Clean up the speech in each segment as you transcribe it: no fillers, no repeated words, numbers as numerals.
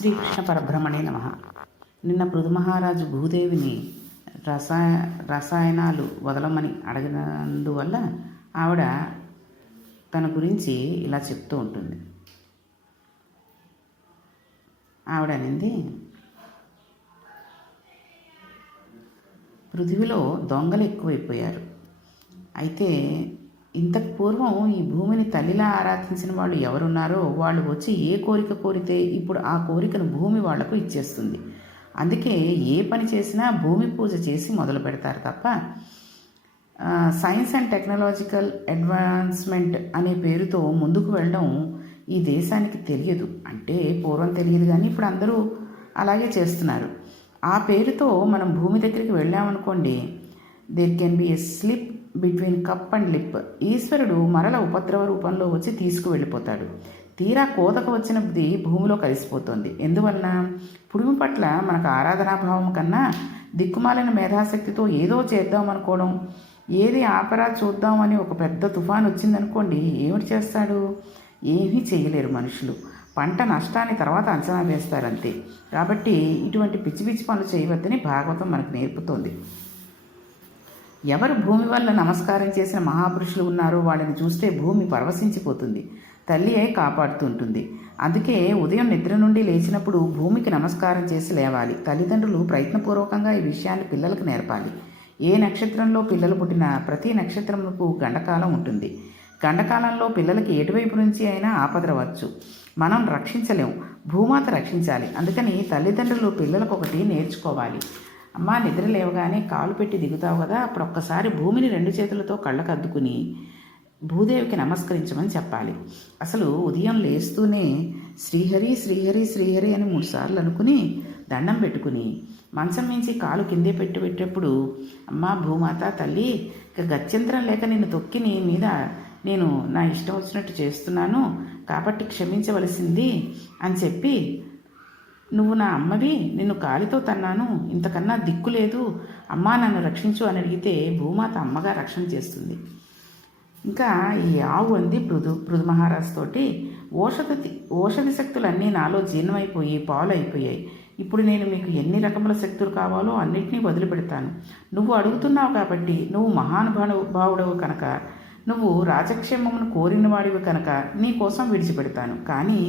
శ్రీకృష్ణ పరబ్రహ్మణే నమః. నిన్న పృథుమహారాజు భూదేవిని రసాయనాలు వదలమని అడిగినందువల్ల ఆవిడ తన గురించి ఇలా చెప్తూ ఉంటుంది. ఆవిడ అనింది, పృథివిలో దొంగలు ఎక్కువైపోయారు. అయితే ఇంతకు పూర్వం ఈ భూమిని తల్లిలా ఆరాధించిన వాళ్ళు ఎవరున్నారో వాళ్ళు వచ్చి ఏ కోరిక కోరితే ఇప్పుడు ఆ కోరికను భూమి వాళ్లకు ఇచ్చేస్తుంది. అందుకే ఏ పని చేసినా భూమి పూజ చేసి మొదలు పెడతారు తప్ప సైన్స్ అండ్ టెక్నాలజికల్ అడ్వాన్స్మెంట్ అనే పేరుతో ముందుకు వెళ్ళడం ఈ దేశానికి తెలియదు. అంటే పూర్వం తెలియదు, కానీ ఇప్పుడు అందరూ అలాగే చేస్తున్నారు. ఆ పేరుతో మనం భూమి దగ్గరికి వెళ్ళామనుకోండి, there can be a slip between cup and lip. ఈశ్వరుడు మరల ఉపద్రవ రూపంలో వచ్చి తీసుకువెళ్ళిపోతాడు. తీరా కోతకు వచ్చినది భూమిలో కలిసిపోతుంది. ఎందువలన? భూమి పట్ల మనకు ఆరాధనాభావం కన్నా దిక్కుమాలిన మేధాశక్తితో ఏదో చేద్దామనుకోవడం, ఏది ఆపరా చూద్దామని ఒక పెద్ద తుఫాను వచ్చిందనుకోండి, ఏమిటి చేస్తాడు? ఏమీ చేయలేరు మనుషులు. పంట నష్టాన్ని తర్వాత అంచనా వేస్తారంతే. కాబట్టి ఇటువంటి పిచ్చి పిచ్చి పనులు చేయవద్దని భాగవతం మనకు నేర్పుతోంది. ఎవరు భూమి వల్ల నమస్కారం చేసిన మహాపురుషులు ఉన్నారో వాళ్ళని చూస్తే భూమి పరవశించిపోతుంది. తల్లి అయి కాపాడుతుంటుంది. అందుకే ఉదయం నిద్ర నుండి లేచినప్పుడు భూమికి నమస్కారం చేసి లేవాలి. తల్లిదండ్రులు ప్రయత్నపూర్వకంగా ఈ విషయాన్ని పిల్లలకు నేర్పాలి. ఏ నక్షత్రంలో పిల్లలు పుట్టినా ప్రతి నక్షత్రములకు గండకాలం ఉంటుంది. గండకాలంలో పిల్లలకి ఎటువైపు నుంచి అయినా ఆపదరవచ్చు. మనం రక్షించలేం, భూమాత రక్షించాలి. అందుకని తల్లిదండ్రులు పిల్లలకు ఒకటి నేర్చుకోవాలి. అమ్మ, నిద్ర లేవగానే కాలు పెట్టి దిగుతావు కదా, అప్పుడు ఒక్కసారి భూమిని 2 చేతులతో కళ్ళకు అద్దుకుని భూదేవికి నమస్కరించమని చెప్పాలి. అసలు ఉదయం లేస్తూనే శ్రీహరి శ్రీహరి శ్రీహరి అని 3 సార్లు అనుకుని దండం పెట్టుకుని మంచం మించి కాలు కిందే పెట్టేటప్పుడు, అమ్మ భూమాత తల్లి, ఇక గత్యంతరం లేక నిన్ను తొక్కి నీ మీద నేను నా ఇష్టం వచ్చినట్టు చేస్తున్నాను కాబట్టి క్షమించవలసింది అని చెప్పి, నువ్వు నా అమ్మవి, నిన్ను కాలితో తన్నాను, ఇంతకన్నా దిక్కు లేదు, అమ్మా నన్ను రక్షించు అని అడిగితే భూమాత అమ్మగా రక్షణ చేస్తుంది. ఇంకా ఈ ఆవు అంది పృథు మహారాజు తోటి, ఓషధి శక్తులన్నీ నాలో జీర్ణమైపోయి పాలు అయిపోయాయి. ఇప్పుడు నేను మీకు ఎన్ని రకముల శక్తులు కావాలో అన్నిటినీ వదిలిపెడతాను. నువ్వు అడుగుతున్నావు కాబట్టి, నువ్వు మహానుభావుడవు కనుక, నువ్వు రాజక్షేమమును కోరిన వాడివి కనుక నీ కోసం విడిచిపెడతాను. కానీ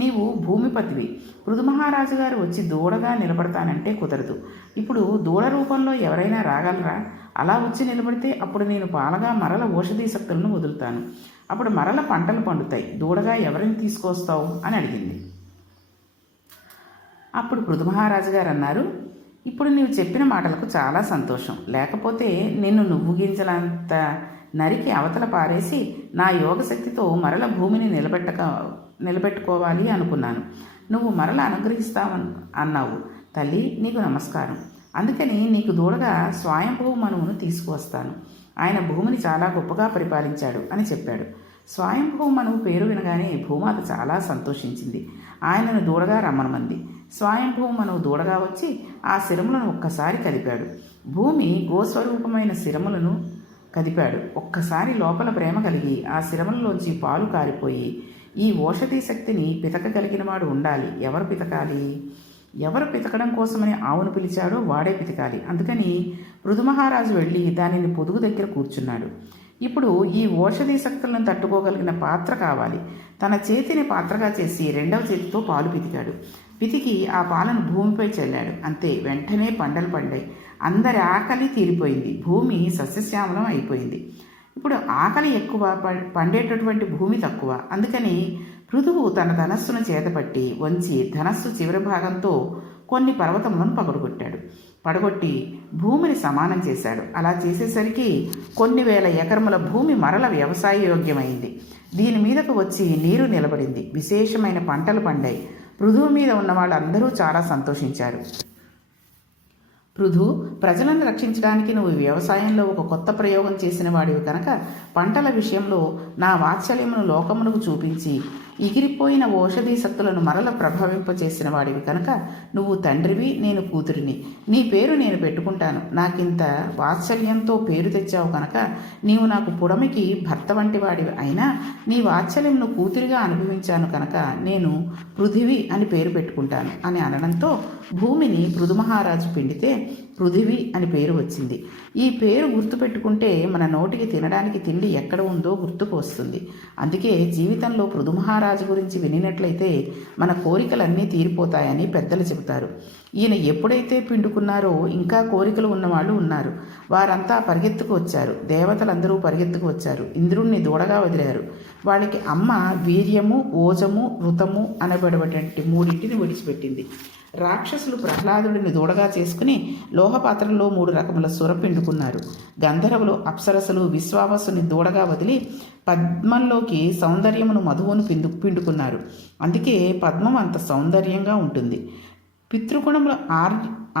నీవు భూమిపతివి. పృథుమహారాజు గారు వచ్చి దూడగా నిలబడతానంటే కుదరదు. ఇప్పుడు దూడ రూపంలో ఎవరైనా రాగలరా? అలా వచ్చి నిలబడితే అప్పుడు నేను పాలగా మరల ఓషధీ శక్తులను వదులుతాను. అప్పుడు మరల పంటలు పండుతాయి. దూడగా ఎవరిని తీసుకొస్తావు అని అడిగింది. అప్పుడు పృథుమహారాజు గారు అన్నారు, ఇప్పుడు నీవు చెప్పిన మాటలకు చాలా సంతోషం. లేకపోతే నిన్ను నువ్వు గింజలంత నరికి అవతల పారేసి నా యోగశక్తితో మరల భూమిని నిలబెట్టుకోవాలి అనుకున్నాను. నువ్వు మరల అనుగ్రహిస్తావని అన్నావు. తల్లి, నీకు నమస్కారం. అందుకని నీకు దూడగా స్వయంభూ మనువును తీసుకువస్తాను. ఆయన భూమిని చాలా గొప్పగా పరిపాలించాడు అని చెప్పాడు. స్వయంభూ మనువు పేరు వినగానే భూమాత చాలా సంతోషించింది. ఆయనను దూడగా రమ్మనమంది. స్వయంభూ మనువు దూడగా వచ్చి ఆ శిరములను ఒక్కసారి కదిపాడు. భూమి గోస్వరూపమైన శిరములను కదిపాడు. ఒక్కసారి లోపల ప్రేమ కలిగి ఆ శిరములలోంచి పాలు కారిపోయి, ఈ ఓషధీ శక్తిని పితకగలిగిన వాడు ఉండాలి. ఎవరు పితకాలి? ఎవరు పితకడం కోసమని ఆవును పిలిచాడో వాడే పితకాలి. అందుకని పృథుమహారాజు వెళ్ళి దానిని పొదుగు దగ్గర కూర్చున్నాడు. ఇప్పుడు ఈ ఓషధీ శక్తులను తట్టుకోగలిగిన పాత్ర కావాలి. తన చేతిని పాత్రగా చేసి 2వ చేతితో పాలు పితికాడు. పితికి ఆ పాలను భూమిపై చల్లాడు. అంతే, వెంటనే పంటలు పండాయి. అందరి ఆకలి తీరిపోయింది. భూమి సస్యశ్యామలం అయిపోయింది. ఇప్పుడు ఆకలి ఎక్కువ, పండేటటువంటి భూమి తక్కువ. అందుకని పృథువు తన ధనస్సును చేతపట్టి వంచి ధనస్సు చివరి భాగంతో కొన్ని పర్వతములను పడగొట్టి భూమిని సమానం చేశాడు. అలా చేసేసరికి కొన్ని వేల ఎకరముల భూమి మరల వ్యవసాయ యోగ్యమైంది. దీని మీదకు వచ్చి నీరు నిలబడింది. విశేషమైన పంటలు పండాయి. పృథువు మీద ఉన్న వాళ్ళందరూ చాలా సంతోషించారు. పృథు, ప్రజలను రక్షించడానికి నువ్వు వ్యవసాయంలో ఒక కొత్త ప్రయోగం చేసిన వాడివి కనుక పంటల విషయంలో నా వాత్సల్యమును లోకమునకు చూపించి ఎగిరిపోయిన ఓషధీ శక్తులను మరల ప్రభావింపచేసిన వాడివి కనుక నువ్వు తండ్రివి, నేను కూతురిని. నీ పేరు నేను పెట్టుకుంటాను. నాకింత వాత్సల్యంతో పేరు తెచ్చావు కనుక నీవు నాకు పుడమికి భర్త వంటి వాడివి అయినా నీ వాత్సల్యంను కూతురిగా అనుభవించాను కనుక నేను పృథివి అని పేరు పెట్టుకుంటాను అని అనడంతో భూమిని పృథుమహారాజు పిండితే పృథివి అని పేరు వచ్చింది. ఈ పేరు గుర్తుపెట్టుకుంటే మన నోటికి తినడానికి తిండి ఎక్కడ ఉందో గుర్తుకు వస్తుంది. అందుకే జీవితంలో పృథుమహారాజు గురించి వినినట్లయితే మన కోరికలన్నీ తీరిపోతాయని పెద్దలు చెబుతారు. ఈయన ఎప్పుడైతే పిండుకున్నారో ఇంకా కోరికలు ఉన్నవాళ్ళు ఉన్నారు. వారంతా పరిగెత్తుకు వచ్చారు. దేవతలందరూ పరిగెత్తుకు వచ్చారు. ఇంద్రుణ్ణి దూడగా వదిలారు. వాళ్ళకి అమ్మ వీర్యము, ఓజము, ఋతము అనబడేటువంటి మూడింటిని విడిచిపెట్టింది. రాక్షసులు ప్రహ్లాదుడిని దూడగా చేసుకుని లోహపాత్రలో 3 రకముల సుర పిండుకున్నారు. గంధర్వులు, అప్సరసలు విశ్వావసుని దూడగా వదిలి పద్మంలోకి సౌందర్యమును, మధువును పిండుకున్నారు. అందుకే పద్మం అంత సౌందర్యంగా ఉంటుంది. పితృగుణములు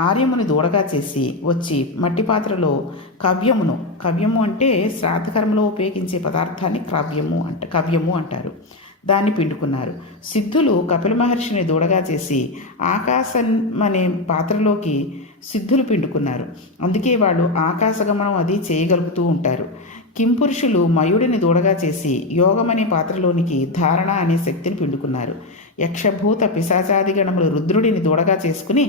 ఆర్యముని దూడగా చేసి వచ్చి మట్టి పాత్రలో కవ్యము అంటే శ్రాద్ధకర్మలో ఉపయోగించే పదార్థాన్ని కవ్యము అంటారు. దాన్ని పిండుకున్నారు. సిద్ధులు కపిల మహర్షిని దూడగా చేసి ఆకాశం అనే పాత్రలోకి సిద్ధులు పిండుకున్నారు. అందుకే వాళ్ళు ఆకాశగమనం అది చేయగలుగుతూ ఉంటారు. కింపురుషులు మయుడిని దూడగా చేసి యోగమనే పాత్రలోనికి ధారణ అనే శక్తిని పిండుకున్నారు. యక్షభూత పిశాచాది గణములు రుద్రుడిని దూడగా చేసుకుని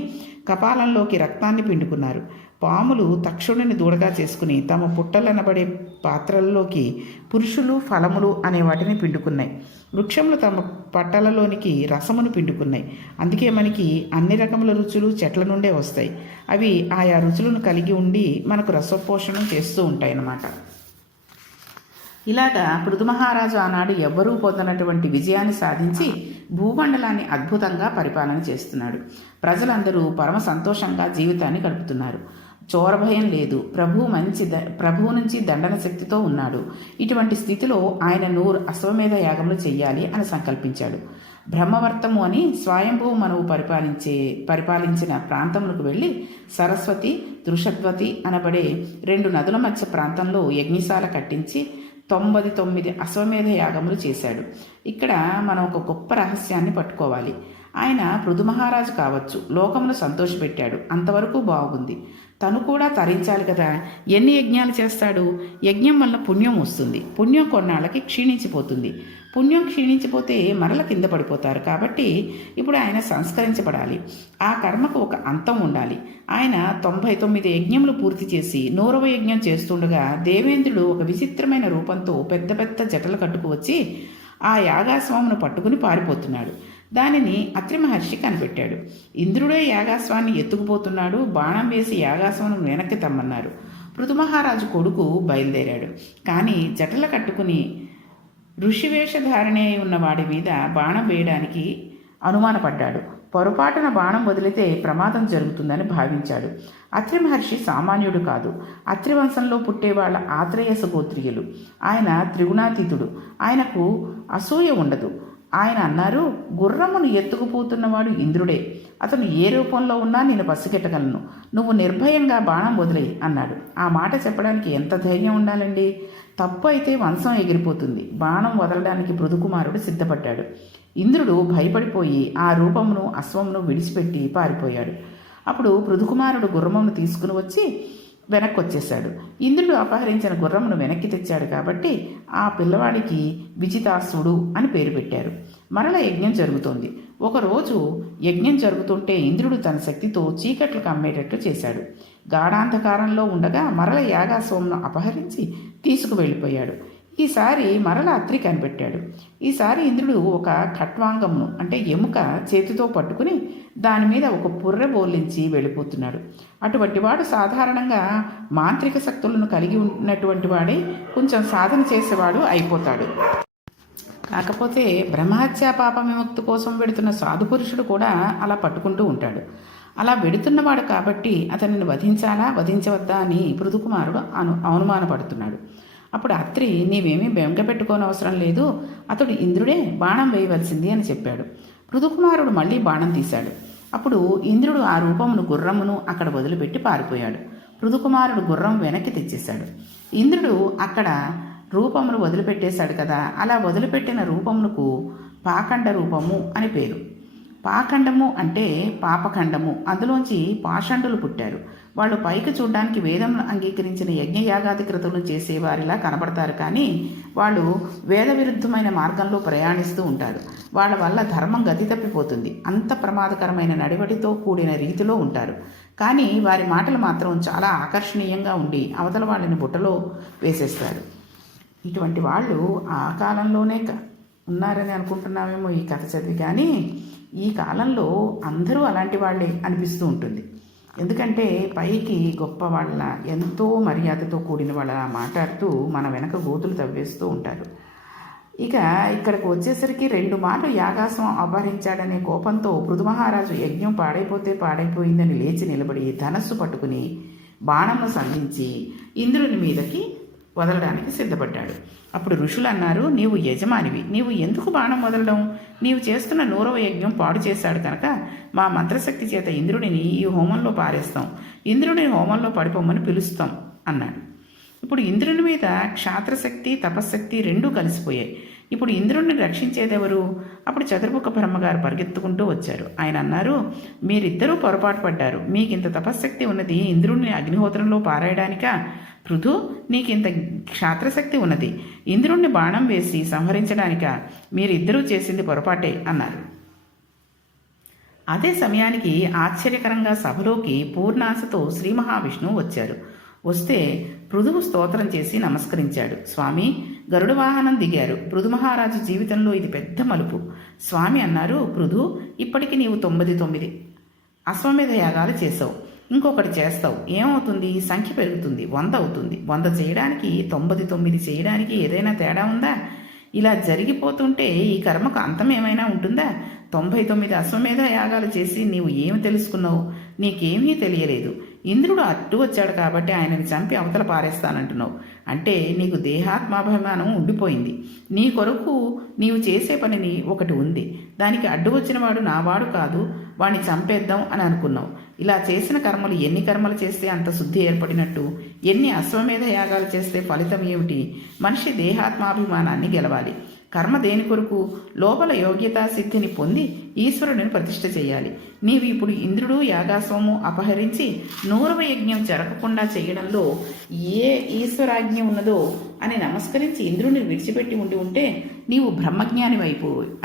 కపాలంలోకి రక్తాన్ని పిండుకున్నారు. పాములు తక్షుడిని దూడగా చేసుకుని తమ పుట్టలనబడే పాత్రల్లోకి పురుషులు, ఫలములు అనే వాటిని పిండుకున్నాయి. వృక్షములు తమ పట్టలలోనికి రసమును పిండుకున్నాయి. అందుకే మనకి అన్ని రకముల రుచులు చెట్ల నుండే వస్తాయి. అవి ఆయా రుచులను కలిగి ఉండి మనకు రసపోషణం చేస్తూ ఉంటాయి అన్నమాట. ఇలాగా పృథుమహారాజు ఆనాడు ఎవ్వరూ పొందనటువంటి విజయాన్ని సాధించి భూమండలాన్ని అద్భుతంగా పరిపాలన చేస్తున్నాడు. ప్రజలందరూ పరమ సంతోషంగా జీవితాన్ని గడుపుతున్నారు. చోరభయం లేదు. ప్రభువు నుంచి దండన శక్తితో ఉన్నాడు. ఇటువంటి స్థితిలో ఆయన 100 అశ్వమేధ యాగములు చెయ్యాలి అని సంకల్పించాడు. బ్రహ్మవర్తము అని స్వయంభూ మనవు పరిపాలించిన ప్రాంతములకు వెళ్ళి సరస్వతి, దృషద్వతి అనబడే 2 నదుల మధ్య ప్రాంతంలో యజ్ఞశాల కట్టించి 99 అశ్వమేధ యాగములు చేశాడు. ఇక్కడ మనం ఒక గొప్ప రహస్యాన్ని పట్టుకోవాలి. ఆయన పృథుమహారాజు కావచ్చు, లోకమును సంతోషపెట్టాడు, అంతవరకు బాగుంది. తను కూడా తరించాలి కదా. ఎన్ని యజ్ఞాలు చేస్తాడు? యజ్ఞం వల్ల పుణ్యం వస్తుంది. పుణ్యం కొన్నాళ్ళకి క్షీణించిపోతుంది. పుణ్యం క్షీణించిపోతే మరల కింద పడిపోతారు. కాబట్టి ఇప్పుడు ఆయన సంస్కరించబడాలి. ఆ కర్మకు ఒక అంతం ఉండాలి. ఆయన 99 యజ్ఞములు పూర్తి చేసి 100వ యజ్ఞం చేస్తుండగా దేవేంద్రుడు ఒక విచిత్రమైన రూపంతో పెద్ద పెద్ద జటలు కట్టుకు వచ్చి ఆ యాగాశ్వమును పట్టుకుని పారిపోతున్నాడు. దానిని అత్రి మహర్షి కనిపెట్టాడు. ఇంద్రుడే యాగాశ్వాన్ని ఎత్తుకుపోతున్నాడు. బాణం వేసి యాగాశ్వను వెనక్కి తమ్మన్నారు. పృథుమహారాజు కొడుకు బయలుదేరాడు. కానీ జటలు కట్టుకుని ఋషివేషధారణే ఉన్న వాడి మీద బాణం వేయడానికి అనుమానపడ్డాడు. పొరపాటున బాణం వదిలితే ప్రమాదం జరుగుతుందని భావించాడు. అత్రి మహర్షి సామాన్యుడు కాదు. అత్రి వంశంలో పుట్టే వాళ్ళ ఆత్రేయస గోత్రీయులు. ఆయన త్రిగుణాతీతుడు. ఆయనకు అసూయ ఉండదు. ఆయన అన్నారు, గుర్రమును ఎత్తుకుపోతున్నవాడు ఇంద్రుడే. అతను ఏ రూపంలో ఉన్నా నేను పసిగట్టగలను. నువ్వు నిర్భయంగా బాణం వదిలేయి అన్నాడు. ఆ మాట చెప్పడానికి ఎంత ధైర్యం ఉండాలండి. తప్పు అయితే వంశం ఎగిరిపోతుంది. బాణం వదలడానికి పృథుకుమారుడు సిద్ధపడ్డాడు. ఇంద్రుడు భయపడిపోయి ఆ రూపమును, అశ్వమును విడిచిపెట్టి పారిపోయాడు. అప్పుడు పృథుకుమారుడు గుర్రమును తీసుకుని వచ్చి వెనక్కి వచ్చేశాడు. ఇంద్రుడు అపహరించిన గుర్రమును వెనక్కి తెచ్చాడు కాబట్టి ఆ పిల్లవాడికి విజితాశ్వుడు అని పేరు పెట్టారు. మరల యజ్ఞం జరుగుతోంది. ఒకరోజు యజ్ఞం జరుగుతుంటే ఇంద్రుడు తన శక్తితో చీకట్లు కమ్మేటట్లు చేశాడు. గాఢాంధకారంలో ఉండగా మరల యాగాశ్వమును అపహరించి తీసుకువెళ్ళిపోయాడు. ఈసారి మరల అత్రి కనిపెట్టాడు. ఈసారి ఇంద్రుడు ఒక ఖట్వాంగమును అంటే ఎముక చేతితో పట్టుకుని దాని మీద ఒక పుర్రె బోర్లించి వెళ్ళిపోతున్నాడు. అటువంటి వాడు సాధారణంగా మాంత్రిక శక్తులను కలిగి ఉన్నటువంటి వాడే కొంచెం సాధన చేసేవాడు అయిపోతాడు. కాకపోతే బ్రహ్మహత్యా పాప విముక్తి కోసం వెడుతున్న సాధుపురుషుడు కూడా అలా పట్టుకుంటూ ఉంటాడు. అలా వెడుతున్నవాడు కాబట్టి అతనిని వధించాలా వధించవద్దా అని పృథుకుమారుడు అనుమానపడుతున్నాడు. అప్పుడు అత్రి, నీవేమీ బెంగ పెట్టుకోనవసరం లేదు, అతడు ఇంద్రుడే, బాణం వేయవలసింది అని చెప్పాడు. పృథుకుమారుడు మళ్ళీ బాణం తీశాడు. అప్పుడు ఇంద్రుడు ఆ రూపమును, గుర్రమును అక్కడ వదిలిపెట్టి పారిపోయాడు. పృథుకుమారుడు గుర్రం వెనక్కి తెచ్చేశాడు. ఇంద్రుడు అక్కడ రూపమును వదిలిపెట్టేశాడు కదా. అలా వదిలిపెట్టిన రూపమునకు పాఖండ రూపము అని పేరు. పాఖండము అంటే పాపఖండము. అందులోంచి పాషండులు పుట్టారు. వాళ్ళు పైకి చూడ్డానికి వేదం అంగీకరించిన యజ్ఞయాగాది క్రతువులు చేసేవారిలా కనబడతారు, కానీ వాళ్ళు వేద విరుద్ధమైన మార్గంలో ప్రయాణిస్తూ ఉంటారు. వాళ్ళ వల్ల ధర్మం గతి తప్పిపోతుంది. అంత ప్రమాదకరమైన నడివడితో కూడిన రీతిలో ఉంటారు. కానీ వారి మాటలు మాత్రం చాలా ఆకర్షణీయంగా ఉండి అవతల వాళ్ళని బుట్టలో వేసేస్తారు. ఇటువంటి వాళ్ళు ఆ కాలంలోనే ఉన్నారని అనుకుంటున్నామేమో ఈ కథ చదివి, కానీ ఈ కాలంలో అందరూ అలాంటి వాళ్ళే అనిపిస్తూ ఉంటుంది. ఎందుకంటే పైకి గొప్ప వాళ్ళ ఎంతో మర్యాదతో కూడిన వాళ్ళ మాట్లాడుతూ మన వెనక గోతులు తవ్వేస్తూ ఉంటారు. ఇక ఇక్కడికి వచ్చేసరికి 2 మార్లు యాగాసం అపహరించాడనే కోపంతో పృథుమహారాజు యజ్ఞం పాడైపోతే పాడైపోయిందని లేచి నిలబడి ధనస్సు పట్టుకుని బాణంను సంధించి ఇంద్రుని మీదకి వదలడానికి సిద్ధపడ్డాడు. అప్పుడు ఋషులు అన్నారు, నీవు యజమానివి, నీవు ఎందుకు బాణం వదలడం? నీవు చేస్తున్న 100వ యజ్ఞం పాడు చేశాడు కనుక మా మంత్రశక్తి చేత ఇంద్రుడిని ఈ హోమంలో పారేస్తాం, ఇంద్రుడిని హోమంలో పడిపోమని పిలుస్తాం అన్నాడు. ఇప్పుడు ఇంద్రుని మీద క్షాత్రశక్తి తపశ్శక్తి రెండూ కలిసిపోయాయి. ఇప్పుడు ఇంద్రుడిని రక్షించేదెవరు? అప్పుడు చతుర్ముఖ బ్రహ్మగారు పరిగెత్తుకుంటూ వచ్చారు. ఆయన అన్నారు, మీరిద్దరూ పొరపాటు పడ్డారు. మీకింత తపశ్శక్తి ఉన్నది ఇంద్రుడిని అగ్నిహోత్రంలో పారేయడానికా? పృథు, నీకింత క్షాత్రశక్తి ఉన్నది ఇంద్రుణ్ణి బాణం వేసి సంహరించడానికా? మీరిద్దరూ చేసింది పొరపాటే అన్నారు. అదే సమయానికి ఆశ్చర్యకరంగా సభలోకి పూర్ణాశతో శ్రీ మహావిష్ణువు వచ్చారు. వస్తే పృథువు స్తోత్రం చేసి నమస్కరించాడు. స్వామి, గరుడ వాహనం దిగారు. పృథు మహారాజు జీవితంలో ఇది పెద్ద మలుపు. స్వామి అన్నారు, పృథు, ఇప్పటికి నీవు 99 అశ్వమేధ యాగాలు చేసావు, ఇంకొకటి చేస్తావు. ఏమవుతుంది? సంఖ్య పెరుగుతుంది, 100 అవుతుంది. 100 చేయడానికి 99 చేయడానికి ఏదైనా తేడా ఉందా? ఇలా జరిగిపోతుంటే ఈ కర్మకు అంతం ఏమైనా ఉంటుందా? 99 అశ్వమేధ యాగాలు చేసి నీవు ఏమి తెలుసుకున్నావు? నీకేమీ తెలియలేదు. ఇంద్రుడు అడ్డు వచ్చాడు కాబట్టి ఆయనని చంపి అవతల పారేస్తానంటున్నావు. అంటే నీకు దేహాత్మాభిమానం ఉండిపోయింది. నీ కొరకు నీవు చేసే పనిని ఒకటి ఉంది, దానికి అడ్డు వచ్చినవాడు నావాడు కాదు, వాణ్ణి చంపేద్దాం అని అనుకున్నావు. ఇలా చేసిన కర్మలు ఎన్ని కర్మలు చేస్తే అంత శుద్ధి ఏర్పడినట్టు? ఎన్ని అశ్వమేధ యాగాలు చేస్తే ఫలితం ఏమిటి? మనిషి దేహాత్మాభిమానాన్ని గెలవాలి. కర్మ దేని కొరకు? లోపల యోగ్యతా సిద్ధిని పొంది ఈశ్వరుడిని ప్రతిష్ఠ చేయాలి. నీవు ఇప్పుడు ఇంద్రుడు యాగాశ్వము అపహరించి 100వ యజ్ఞం జరగకుండా చేయడంలో ఏ ఈశ్వరాజ్ఞ ఉన్నదో అని నమస్కరించి ఇంద్రుడిని విడిచిపెట్టి ఉంటే నీవు బ్రహ్మజ్ఞాని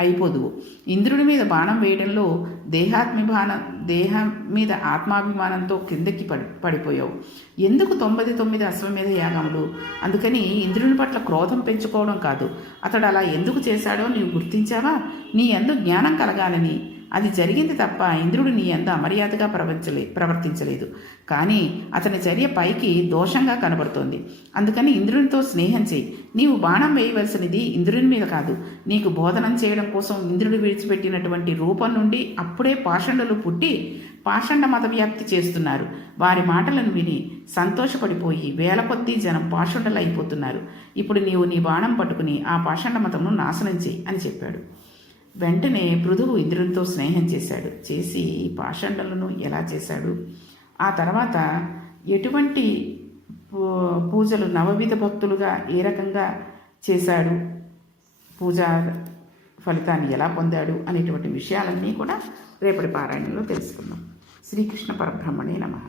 అయిపోదువు. ఇంద్రుడి మీద బాణం వేయడంలో దేహం మీద ఆత్మాభిమానంతో కిందకి పడిపోయావు. ఎందుకు 99 అశ్వమేధ యాగములు? అందుకని ఇంద్రుని పట్ల క్రోధం పెంచుకోవడం కాదు, అతడు అలా ఎందుకు చేశాడో నీవు గుర్తించావా? నీ యందు జ్ఞానం కలగాలని అది జరిగింది తప్ప ఇంద్రుడు నీ యందు అమర్యాదగా ప్రవర్తించలేదు. కానీ అతని చర్య పైకి దోషంగా కనబడుతోంది. అందుకని ఇంద్రునితో స్నేహం చేయి. నీవు బాణం వేయవలసినది ఇంద్రుని మీద కాదు. నీకు బోధనం చేయడం కోసం ఇంద్రుడు విడిచిపెట్టినటువంటి రూపం నుండి అప్పుడే పాషండులు పుట్టి పాషండ మత వ్యాప్తి చేస్తున్నారు. వారి మాటలను విని సంతోషపడిపోయి వేల కొద్దీ జనం పాషండలు అయిపోతున్నారు. ఇప్పుడు నీవు నీ బాణం పట్టుకుని ఆ పాషండ మతమును నాశనం చేయి అని చెప్పాడు. వెంటనే పృథువు ఇంద్రునితో స్నేహం చేసి పాషండలను ఎలా చేశాడు, ఆ తర్వాత ఎటువంటి పూజలు నవవిధ భక్తులుగా ఏ రకంగా చేశాడు, పూజా ఫలితాన్ని ఎలా పొందాడు అనేటువంటి విషయాలన్నీ కూడా రేపటి పారాయణంలో తెలుసుకుందాం. శ్రీకృష్ణ పరబ్రహ్మణే నమః.